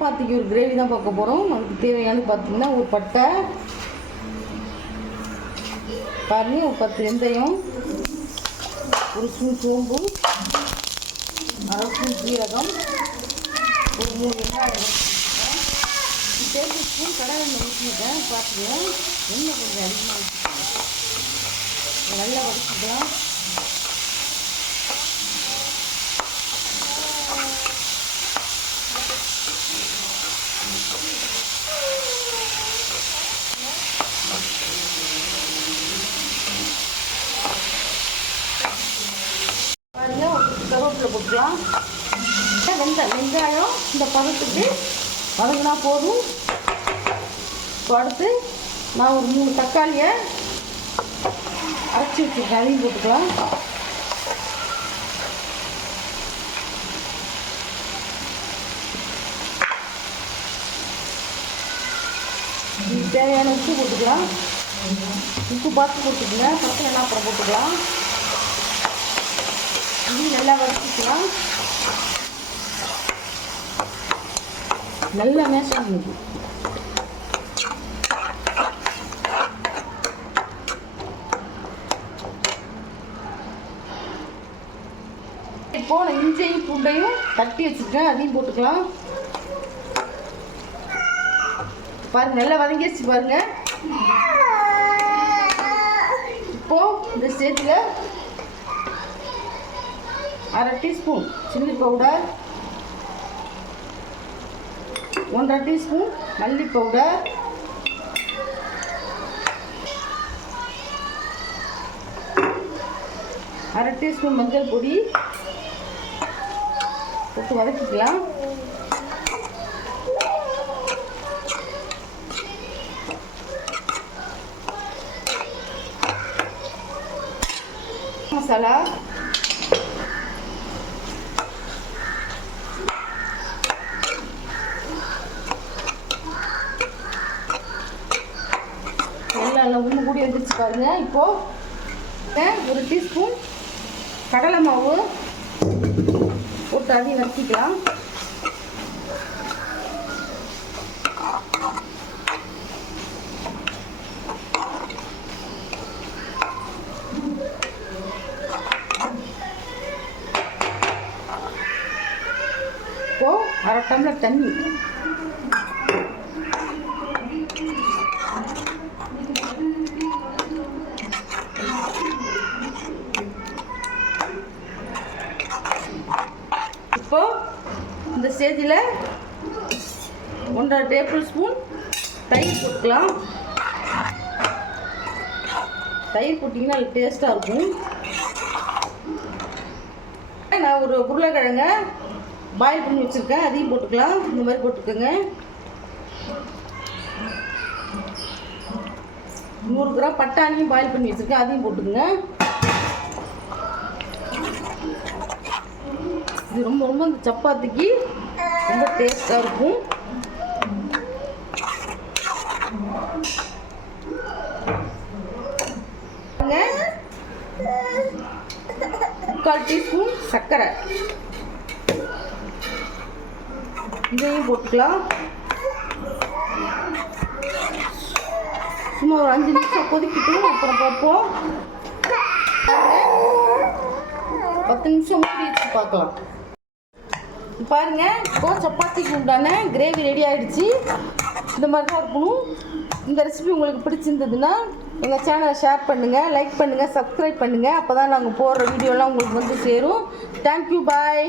சப்பாத்திக்கு ஒரு கிரேவி தான் பார்க்க போகிறோம் அதுக்கு தேவையானது பார்த்திங்கன்னா ஒரு பட்டை பாருங்க ஒரு பத்து வெந்தயம் ஒரு ஸ்பூன் சோம்பு அரை ஸ்பூன் ஜீரகம் ஒரு மூணு வெங்காயம் டேபிள் ஸ்பூன் கடை எண்ணெய் ஊற்றிருக்கேன் பார்த்துக்கோங்க. எண்ணெய் கொஞ்சம் அதிகமாக நல்லா வடிச்சுக்கலாம் பாருங்க கருவேப்பிலை போட்டுக்கலாம். வெந்த வெங்காயம் இந்த பதத்துக்கு வதங்கினா போதும். அடுத்து நான் ஒரு மூணு தக்காளியை அரைச்சி வச்சுருக்கேன். அதையும் போட்டுக்கலாம். தேவையான உப்பு போட்டுக்கலாம். உப்பு பார்த்து போட்டுக்கலாம் பக்கம் என்ன அப்புறம் போட்டுக்கலாம். இது நல்லா வதக்கிக்கலாம் நல்லா மேஷ் பண்ணிக்கு இப்போ நான் இஞ்சையும் பூண்டையும் தட்டி வச்சுருக்கேன் அதையும் போட்டுக்கலாம். பாருங்க நல்லா வதங்கிடுச்சு பாருங்க இந்த ஸ்டேஜில் அரை டீஸ்பூன் சில்லி பவுடர். ஒன்றரை டீஸ்பூன் மல்லி பவுடர். அரை டீஸ்பூன் மஞ்சள் பொடி. போட்டு வதக்கிக்கலாம் மசாலா. எல்லாம் வந்துருச்சு பாருங்க. இப்போ ஒரு டீஸ்பூன் கடலை மாவு போட்டு அதையும் வறுத்திக்கலாம். இப்போ அரை டம்ளர் தண்ணி இப்போ இந்த ஸ்டேஜில் ஒன்றரை டேபிள் ஸ்பூன் தயிர் போட்டுக்கலாம். தயிர் போட்டிங்கன்னா அது டேஸ்ட்டாக இருக்கும். நான் ஒரு உருளைக்கிழங்க பாயில் பண்ணி வச்சுருக்கேன். அதையும் போட்டுக்கலாம். இந்த மாதிரி போட்டுக்கோங்க. நூறு கிராம் பட்டாணியும் பாயில் பண்ணி வச்சுருக்கேன். அதையும் போட்டுக்கோங்க. இது ரொம்ப ரொம்ப இந்த சப்பாத்திக்கு ரொம்ப டேஸ்ட்டாக இருக்கும். முக்கால் டீஸ்பூன் சர்க்கரை. இதையும் போட்டுக்கலாம். சும்மா ஒரு அஞ்சு நிமிஷம் கொதிக்கிட்டு அப்புறம் பார்ப்போம். பத்து நிமிஷம் மூடி வச்சு பார்க்கலாம். பாருங்க இப்போ சப்பாத்திக்கு உண்டான கிரேவி ரெடி ஆகிடுச்சு இந்த மாதிரி தான் இருக்கணும். இந்த ரெசிபி உங்களுக்கு பிடிச்சிருந்ததுன்னா எங்கள் சேனலை ஷேர் பண்ணுங்கள் லைக் பண்ணுங்கள் சப்ஸ்கிரைப் பண்ணுங்கள் அப்போ தான் நாங்கள் போடுற வீடியோலாம் உங்களுக்கு வந்து சேரும். Thank you bye